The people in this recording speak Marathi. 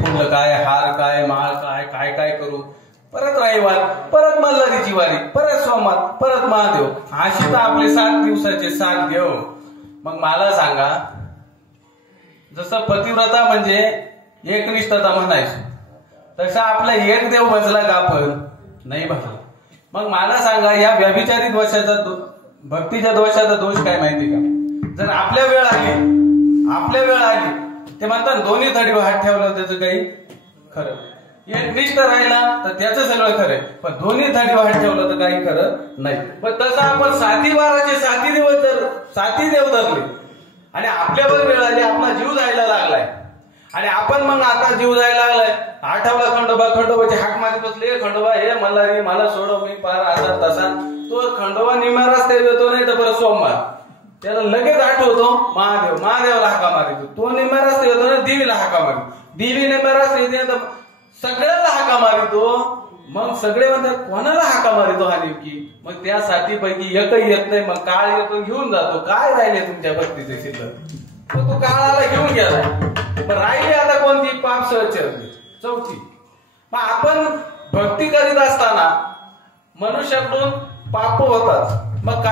फुलं काय, हार काय, माळ काय, काय काय करू, परत रविवार, परत मल्हारीची वारी, परत सोमवार, परत महादेव, अशी तर आपले 7 दिवसाचे 7 देव. मग मला सांगा, जसं पतिव्रता म्हणजे एकनिष्ठता म्हणायची, तसा आपला एक देव बसला का आपण? नाही बसला. मग मला सांगा, या व्यभिचारी दोषाचा, भक्तीच्या दोषाचा दोष काय माहिती का? जर आपल्या वेळ आली ते म्हणतात दोन्ही थडीवर हात ठेवला त्याचं काही खरं, एकनिष्ठ राहिला तर त्याचं सगळं खरंय, पण दोन्ही थडीवर हात ठेवलं तर काही खरं नाही. पण तसं आपण 7 वाराचे 7 दिवस जर 7 देव धरले आणि आपल्यावर वेळ आली, आपला जीव जायला लागलाय आणि आपण मग आता जीव जायला लागलाय, आठवला खंडोबाची हाक मारी बसले, खंडोबा हे मल्हारी मला सोडव, मी पार असा तसा. तो खंडोबा निम्या रस्त्यात येतो, नाही तर परत सोमवार त्याला लगेच आठवतो महादेवाला हाका मारितो. तो निम्या रस्त्यात येतो ना, देवीला हाका मारितो, देवी निम्या रस्त्यात येते सगळ्याला हाका मारितो. मग सगळे म्हणतात कोणाला हाका मारितो हा नेमकी? मग त्या 7 पैकी एकही येत नाही. मग काळ येतो घेऊन जातो. काय राहिले तुमच्या भक्तीचे शिल्लक? तो काळाला घेऊन गेला. पण राहिली आता कोणती? पाप सहचर्य 4. मग आपण भक्ती करीत असताना मनुष्याकडून पाप होतात. मग काय